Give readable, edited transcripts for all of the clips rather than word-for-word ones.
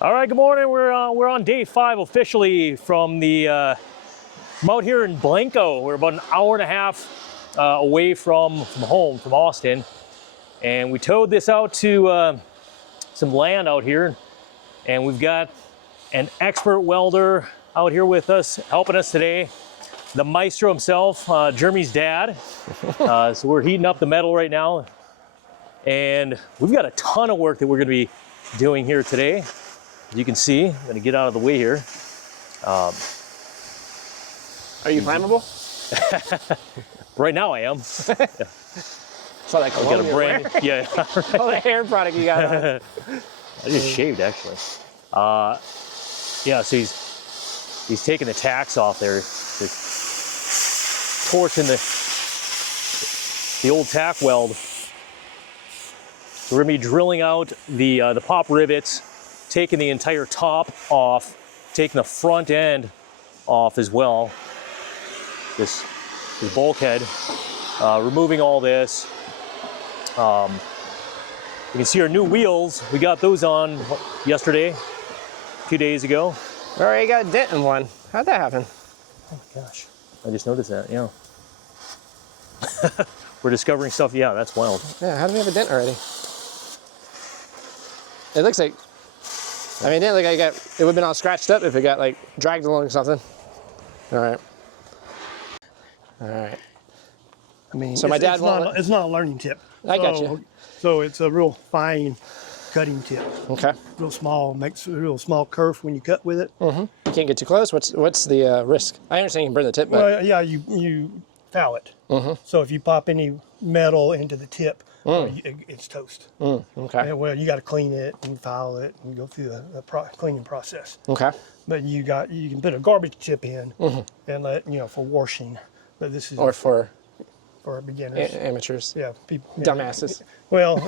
All right, good morning. We're on day 5 officially from the from out here in Blanco. We're about an hour and a half away from home, from Austin, and we towed this out to some land out here, and we've got an expert welder out here with us, helping us today. The maestro himself, Jeremy's dad. So we're heating up the metal right now, and we've got a ton of work that we're going to be doing here today. As you can see, I'm going to get out of the way here. Are you flammable? Right now I am. Saw that I've got a brand, yeah. All the hair product you got on. I just shaved actually. Yeah, so he's taking the tacks off there. Just torching the old tack weld. So we're gonna be drilling out the pop rivets, taking the entire top off, taking the front end off as well. This bulkhead, removing all this. You can see our new wheels. We got those on yesterday, a few days ago. We already got a dent in one. How'd that happen? Oh my gosh, I just noticed that, yeah. We're discovering stuff, yeah, that's wild. Yeah, how do we have a dent already? It looks like, I mean, it didn't look like it would have been all scratched up if it got like dragged along or something. All right. All right. I mean, so my dad it's not a learning tip. I got you. So it's a real fine cutting tip. Okay. Real small, makes a real small kerf when you cut with it. Mm-hmm. You can't get too close. What's the risk? I understand you can burn the tip, but well, yeah, you foul it. Mm-hmm. So if you pop any metal into the tip, it's toast. Okay. And, well, you got to clean it and file it and go through a cleaning process. Okay. But you can put a garbage tip in and let for washing. But this is for beginners, amateurs. Yeah, people, dumbasses. Well,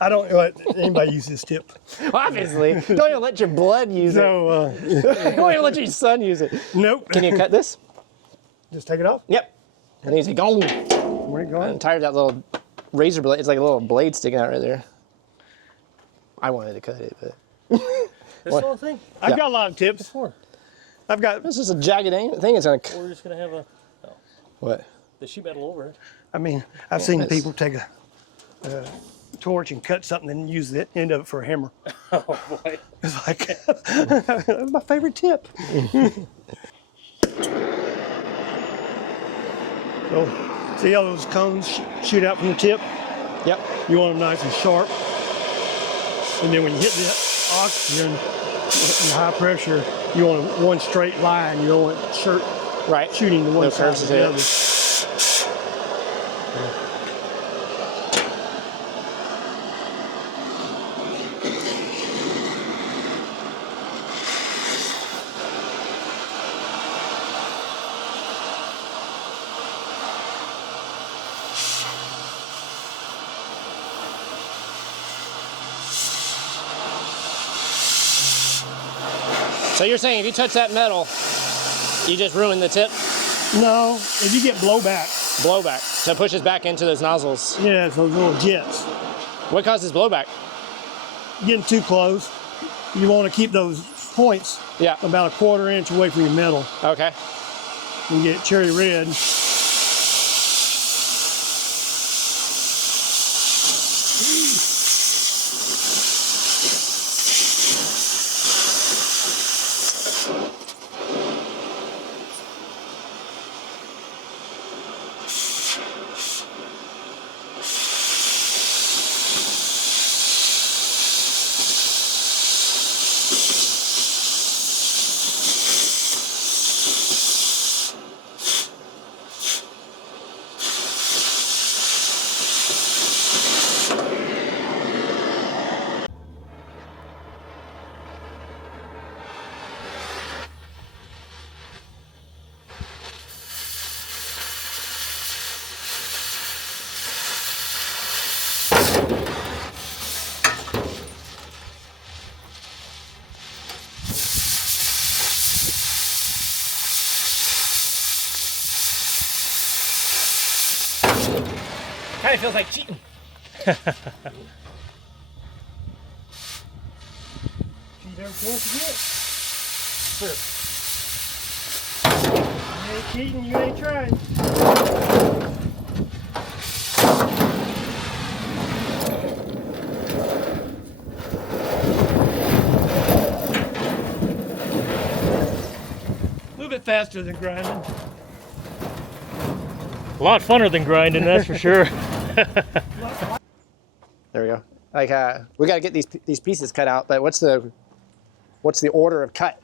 I don't let anybody use this tip. Well, obviously, don't even let your blood use it. Don't even let your son use it. Nope. Can you cut this? Just take it off. Yep. It needs to be gone. Where you going? I'm tired of that little razor blade. It's like a little blade sticking out right there. I wanted to cut it, but This whole thing? I've got a lot of tips. I've got. This is a jagged thing. It's gonna. We're just gonna have What? the sheet metal over it. I mean, I've seen people take a torch and cut something and use the end of it for a hammer. Oh boy. It's like, that's my favorite tip. So, see how those cones shoot out from the tip? Yep. You want them nice and sharp. And then when you hit the oxygen in high pressure, you want one straight line. You don't want shooting the one side to the other. So you're saying if you touch that metal, you just ruin the tip? No, if you get blowback. Blowback. So it pushes back into those nozzles. Yeah, it's those little jets. What causes blowback? Getting too close. You want to keep those points about a 1/4 inch away from your metal. Okay. You get cherry red. Kind of feels like cheating. Cheating. Every chance you get. You ain't cheating, you ain't trying. A little bit faster than grinding. A lot funner than grinding, that's for sure. There we go. Like we got to get these pieces cut out, but what's the order of cut?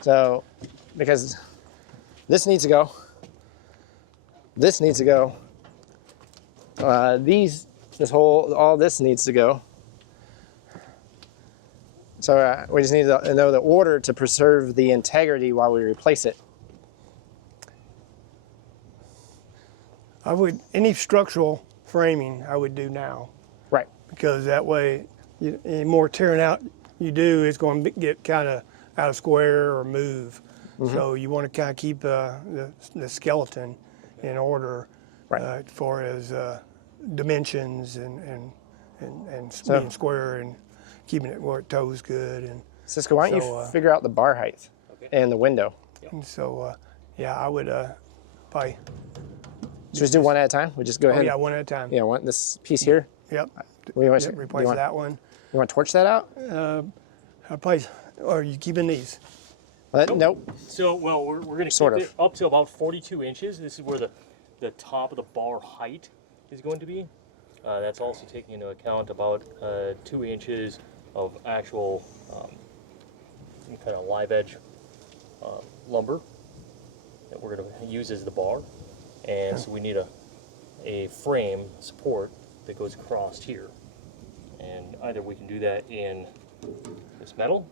So because this needs to go. This needs to go. All this needs to go. So we just need to know the order to preserve the integrity while we replace it. I would, any structural framing I would do now. Right. Because that way, any more tearing out you do, it's going to get kind of out of square or move. Mm-hmm. So you want to kind of keep the skeleton in order, right, as far as dimensions and being square and keeping it where it toes good. And Cisco, why don't you figure out the bar height and the window? And so, yeah, I would probably. Should we just do one at a time? We just go ahead. Yeah, one at a time. Yeah, this piece here. Yep. Replace that one. You want to torch that out? I probably. Or are you keeping these? Nope. So, well, we're going to keep it up to about 42 inches. This is where the top of the bar height is going to be. That's also taking into account about 2 inches of actual kind of live edge lumber that we're going to use as the bar. And so we need a frame support that goes across here. And either we can do that in this metal,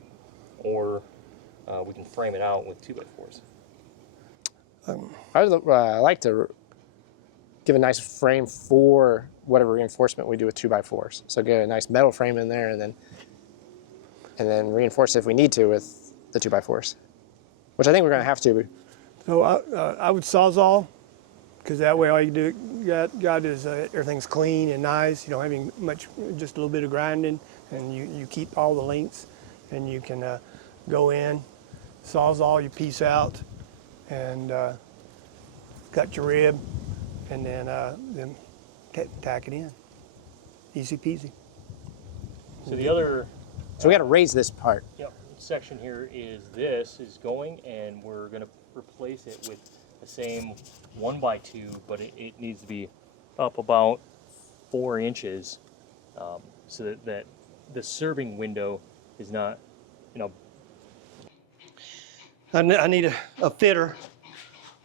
or we can frame it out with 2x4s. I would like to give a nice frame for whatever reinforcement we do with 2x4s. So get a nice metal frame in there, and then reinforce it if we need to with the 2x4s, which I think we're going to have to. So I would sawzall, because that way all you got is everything's clean and nice. You don't have any much, just a little bit of grinding, and you keep all the lengths, and you can go in, sawzall your piece out, and cut your rib, and then tack it in. Easy peasy. So the other. So we got to raise this part. Yep. Section here is going, and we're going to replace it with the same 1x2, but it needs to be up about 4 inches, so that the serving window is not, I need a fitter.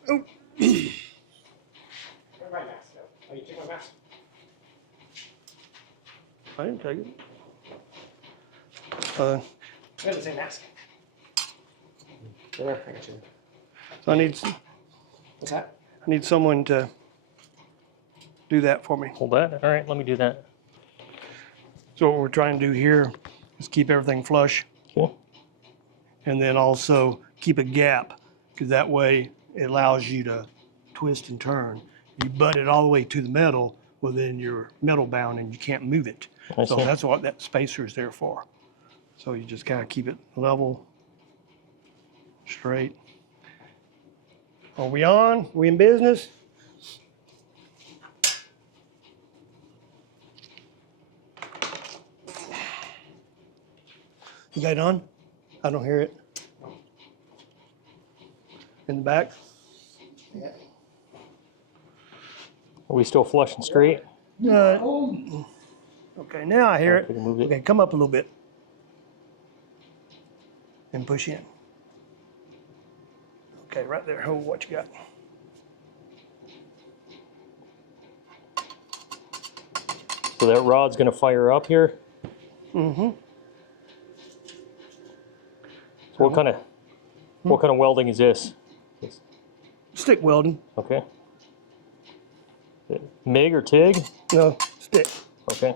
Oh. I didn't take it. We have the same mask. There, I got you. So I need. What's that? I need someone to do that for me. hold that. All right, let me do that. So what we're trying to do here is keep everything flush, Cool. and then also keep a gap, because that way it allows you to twist and turn. You butt it all the way to the metal, well then you're metal bound and you can't move it. So that's what that spacer is there for. So you just kind of keep it level, straight. Are we on? We in business? You got it on? I don't hear it. In the back? Yeah. Are we still flush and straight? Okay, now I hear it. We can move it. Okay, come up a little bit. And push in. Okay, right there. Hold what you got. So that rod's going to fire up here. Mm-hmm. So what kind of welding is this? Stick welding. Okay. MIG or TIG? No, stick. Okay.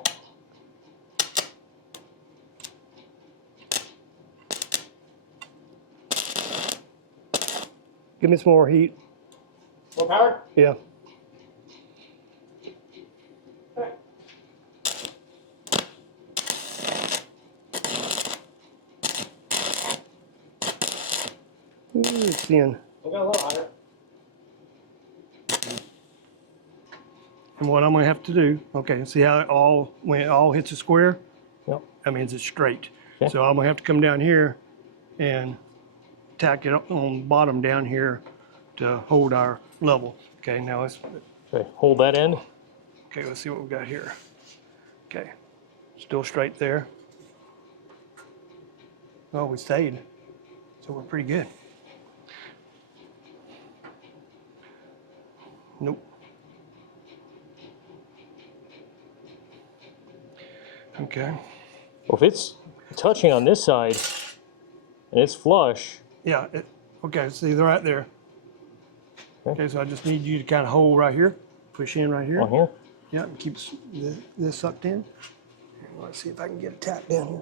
Give me some more heat. More power? Yeah. It's thin. We got a little hotter. And what I'm gonna have to do, okay, see how when it all hits a square, Yep. that means it's straight. Okay. So I'm gonna have to come down here and tack it up on the bottom down here to hold our level. Okay, now Okay, hold that end. okay, let's see what we got here. Okay, still straight there. Oh, we stayed, so we're pretty good. Nope. Okay. Well, if it's touching on this side and it's flush, Yeah, okay, see, they're right there. Okay. Okay, so I just need you to kind of hold right here, push in right here. on here. Yeah, and keep this sucked in. Let's see if I can get a tap down here.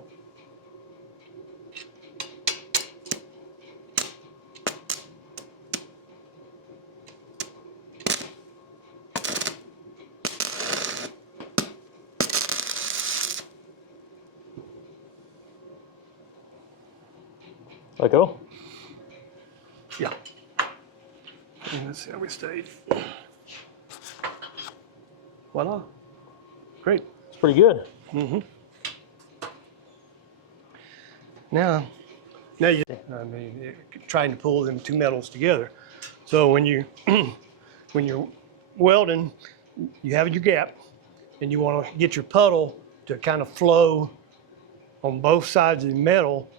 Let go. Yeah. And let's see how we stayed. Voila. Great. It's pretty good. Now you, I mean, trying to pull them two metals together. So when you, when you're welding, you have your gap, and you want to get your puddle to kind of flow on both sides of the metal,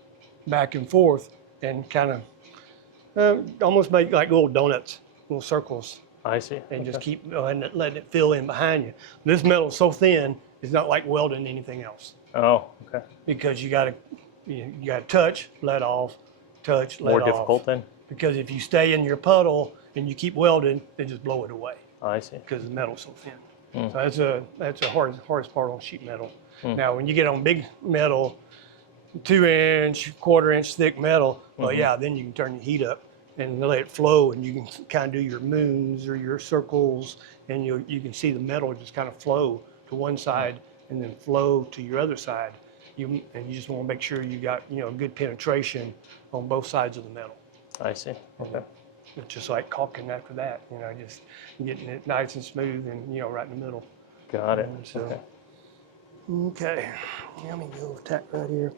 back and forth, and kind of almost make like little donuts, little circles, I see. and just keep letting it fill in behind you. This metal is so thin, it's not like welding anything else, Oh, okay. because you got to touch, let off, touch, let More off. difficult then. Because if you stay in your puddle and you keep welding, they just blow it away I see. because the metal's so thin. So that's a hardest part on sheet metal. Now, when you get on big metal, 2-inch, quarter-inch thick metal, well, yeah, then you can turn the heat up and let it flow, and you can kind of do your moons or your circles, and you can see the metal just kind of flow to one side and then flow to your other side. And you just want to make sure you got good penetration on both sides of the metal. I see. Okay. It's just like caulking after that, just getting it nice and smooth and right in the middle. Got it. So, Okay. okay, let me go tack right here.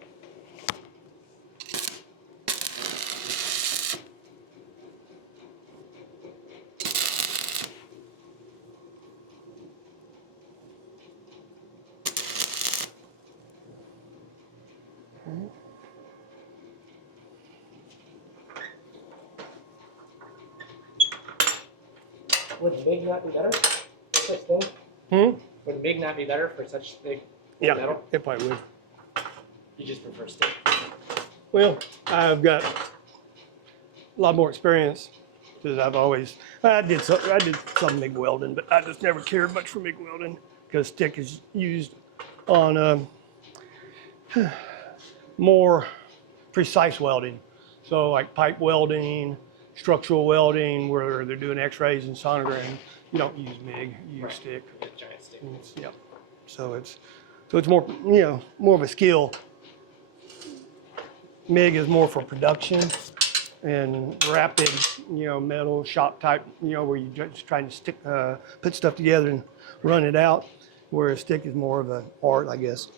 Would MIG not be better for such thing? Would MIG not be better for such big Yeah, metal? it probably would. You just prefer stick. Well, I've got a lot more experience because I did some MIG welding, but I just never cared much for MIG welding because stick is used on more precise welding. So like pipe welding, structural welding, where they're doing X-rays and sonogram, you don't use MIG, you use stick. Giant stick. Yeah. So it's more more of a skill. MIG is more for production and rapid metal shop type where you're just trying to put stuff together and run it out, whereas stick is more of an art, I guess.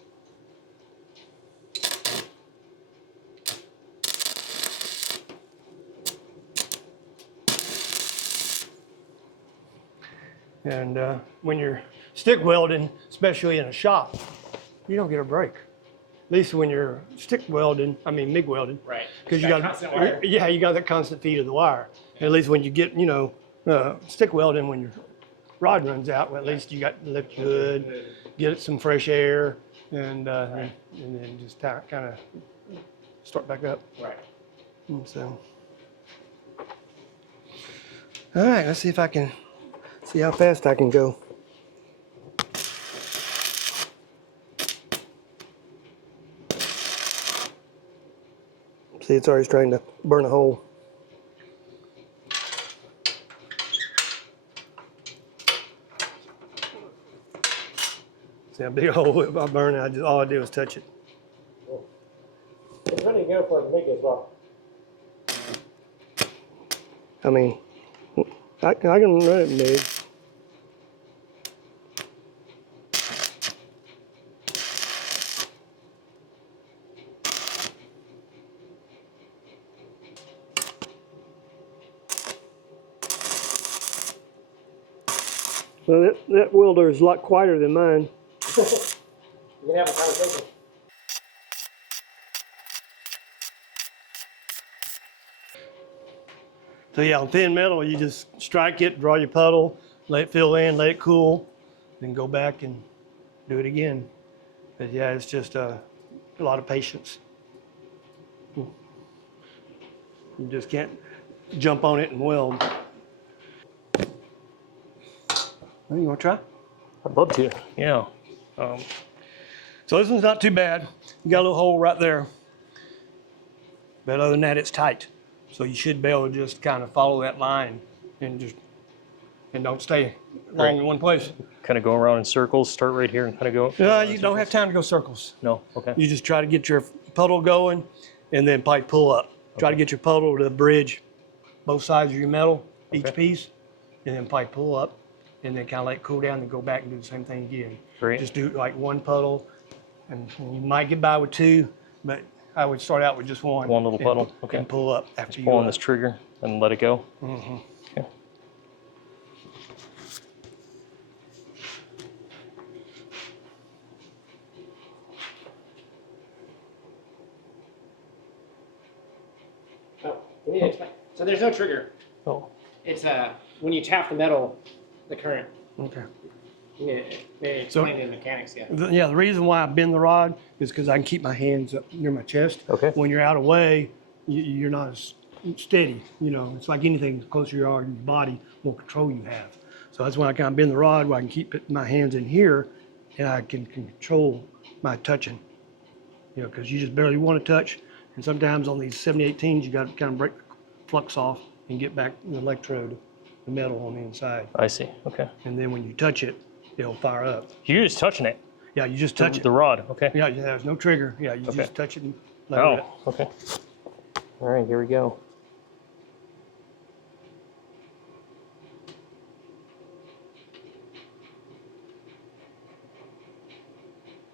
And when you're stick welding, especially in a shop, you don't get a break. At least when you're MIG welding. Right. Because That constant wire. you got that constant feed of the wire. Yeah. At least when you get, stick welding, when your rod runs out, well, at least you got to lift your hood, get it some fresh air, and then just kind of start back up. Right. And so, all right, let's see if I can see how fast I can go. See, it's already starting to burn a hole. See how big a hole if I burn it, all I do is touch it. It's ready to go for the MIG as well. I mean, I can run it big. Well, that welder is a lot quieter than mine. You can have a conversation. So yeah, on thin metal, you just strike it, draw your puddle, let it fill in, let it cool, then go back and do it again. But yeah, it's just a lot of patience. You just can't jump on it and weld. Well, you want to try? I'd love to. Yeah. So this one's not too bad. You got a little hole right there. But other than that, it's tight. So you should be able to just kind of follow that line and don't stay long in one place. Kind of go around in circles. Start right here and kind of go. You don't have time to go circles. No. Okay. You just try to get your puddle going and then pipe pull up. Try to get your puddle to the bridge, both sides of your metal, each piece, and then pipe pull up and then kind of let it cool down and go back and do the same thing again. Great. Just do like one puddle and you might get by with two, but I would start out with just one. One little puddle. Okay. And pull up after you Pull go on up. this trigger and let it go. Mm-hmm. Okay. Oh, we need to explain. So there's no trigger. Oh. It's when you tap the metal, the current. Okay. You need to explain the mechanics, yeah. The reason why I bend the rod is because I can keep my hands up near my chest. Okay. When you're out of way, you're not as steady. You know, it's like anything, the closer you are to your body, the more control you have. So that's why I kind of bend the rod where I can keep my hands in here and I can control my touching. You know, because you just barely want to touch. And sometimes on these 7018s, you got to kind of break the flux off and get back the electrode, the metal on the inside. I see. Okay. And then when you touch it, it'll fire up. You're just touching it. Yeah, you just touch it. The rod. Okay. Yeah, there's no trigger. Yeah, you Okay. just touch it and let it rip. Oh. Okay. All right. Here we go.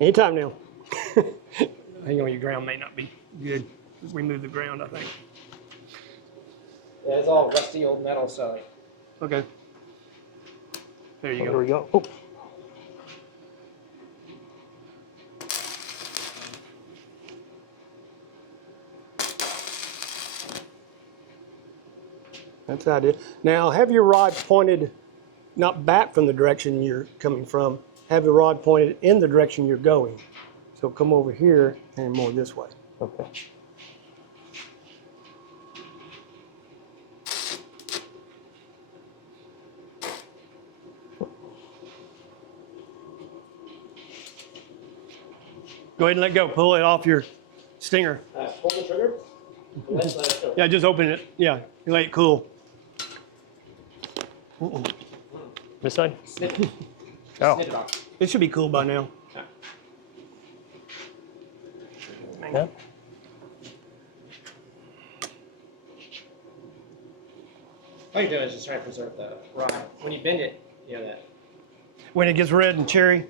Anytime now. Hang on, your ground may not be good. Remove the ground, I think. Yeah, it's all rusty old metal, so. Okay. There you There go. we go. Oh. That's the idea. Now, have your rod pointed not back from the direction you're coming from. Have the rod pointed in the direction you're going. So come over here and more this way. Okay. Go ahead and let go. Pull it off your stinger. Pull the trigger. Let's let it go. Yeah, just open it. Yeah, you let it cool. This side. Snip it. Oh. Snip it off. It should be cool by now. Yeah. All you're doing is just trying to preserve the rod. When you bend it, you know that. When it gets red and cherry,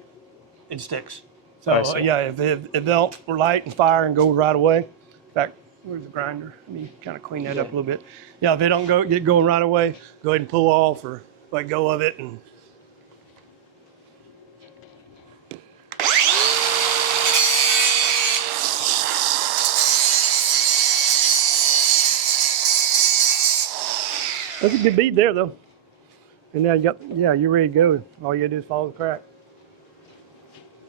it sticks. I So see. yeah, if they don't light and fire and go right away. In fact, where's the grinder? Let me kind of clean that up a little bit. Yeah, if they don't get going right away, go ahead and pull off or let go of it and. That's a good bead there though. And now you're ready to go. All you gotta do is follow the crack.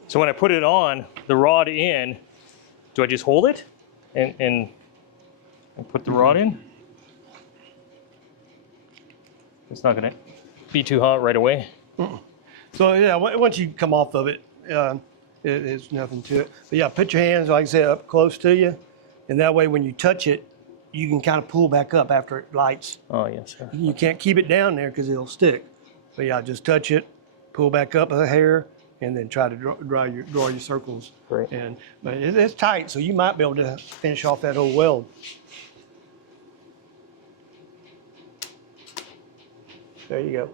So when I put it on, the rod in, do I just hold it and put the rod in? It's not gonna be too hot right away. So yeah, once you come off of it, it's nothing to it. But yeah, put your hands, like I said, up close to you, and that way when you touch it, you can kind of pull back up after it lights. Oh yes, sir. You can't keep it down there because it'll stick. But yeah, just touch it, pull back up a hair, and then try to draw your circles. Great. But it's tight, so you might be able to finish off that whole weld. There you go.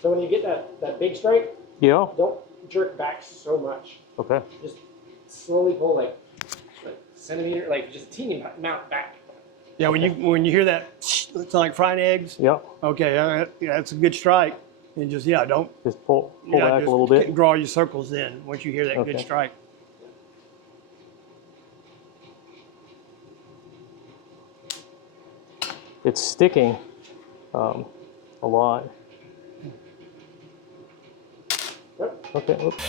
So when you get that big strike, Yeah. don't jerk back so much. Okay. Just slowly pull like centimeter, like just a teeny amount back. Yeah, when you hear that, it's like frying eggs. Yeah. Okay, yeah, that's a good strike. And just don't Just pull back just a little bit. draw your circles in once you hear that good Okay. strike. It's sticking a lot. Okay. Oops.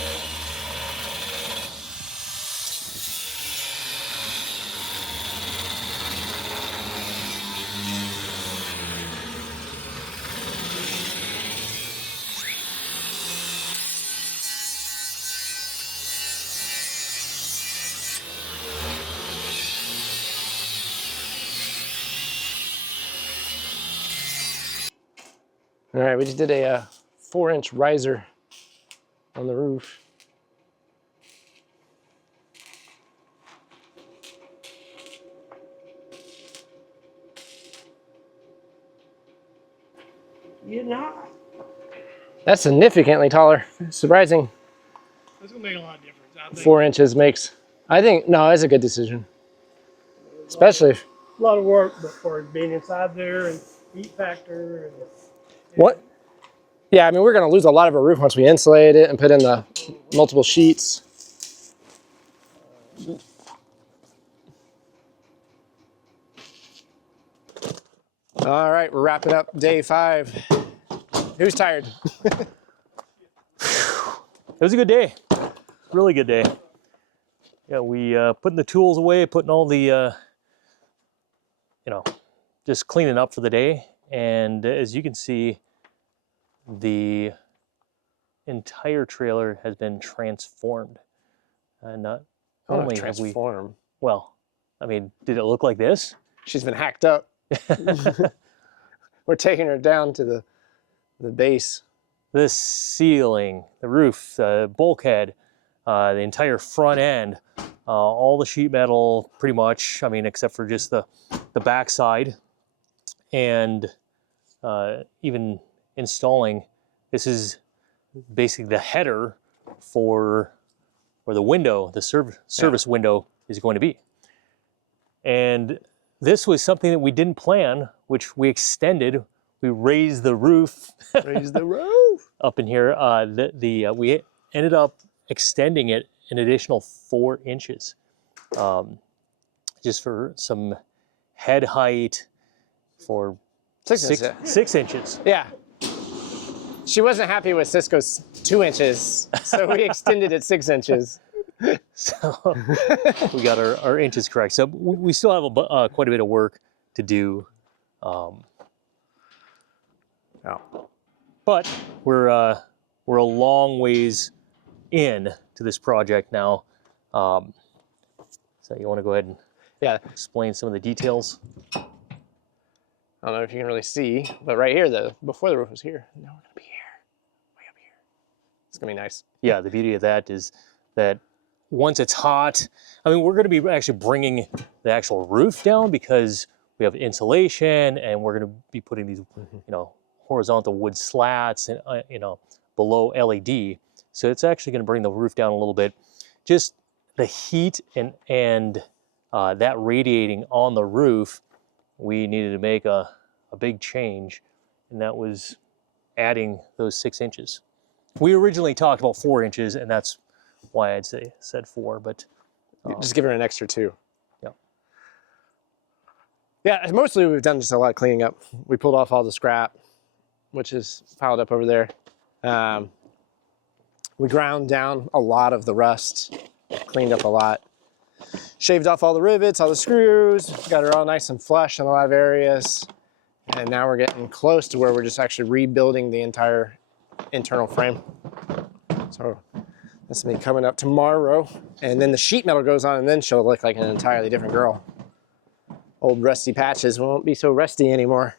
All right, we just did a 4-inch riser on the roof. You're not. That's significantly taller. Surprising. That's gonna make a lot of difference. I think 4 inches makes. I think no, that's a good decision. Especially if, a lot of work, but for being inside there and heat factor and what? Yeah, I mean we're gonna lose a lot of our roof once we insulate it and put in the multiple sheets. All right, we're wrapping up day 5. Who's tired? It was a good day. Really good day. Yeah, we putting the tools away, putting all the, just cleaning up for the day. And as you can see, the entire trailer has been transformed. Not only have we, Transform. well, I mean, did it look like this? She's been hacked up. We're taking her down to the base. The ceiling, the roof, the bulkhead, the entire front end, all the sheet metal, pretty much. I mean, except for just the backside, and even installing. This is basically the header for where the window, the service window, is going to be. And this was something that we didn't plan, which we extended. We raised the roof. Raise the roof. Up in here. We ended up extending it an additional 4 inches, just for some head height for 6 inches. Yeah. She wasn't happy with Cisco's 2 inches, so we extended it 6 inches. So we got our inches correct. So we still have quite a bit of work to do. But we're a long ways in to this project now. So you want to go ahead and explain some of the details? I don't know if you can really see, but right here, before the roof was here, now we're gonna be here, way up here. It's gonna be nice. Yeah, the beauty of that is that once it's hot, I mean, we're going to be actually bringing the actual roof down because we have insulation, and we're going to be putting these, horizontal wood slats and below LED. So it's actually going to bring the roof down a little bit. Just the heat and that radiating on the roof, we needed to make a big change, and that was adding those 6 inches. We originally talked about 4 inches, and that's why I'd said 4, but just give her an extra 2. Yeah. Yeah, mostly we've done just a lot of cleaning up. We pulled off all the scrap, which is piled up over there. We ground down a lot of the rust, cleaned up a lot. Shaved off all the rivets, all the screws, got her all nice and flush in a lot of areas. And now we're getting close to where we're just actually rebuilding the entire internal frame. So this will be coming up tomorrow. And then the sheet metal goes on, and then she'll look like an entirely different girl. Old rusty patches won't be so rusty anymore.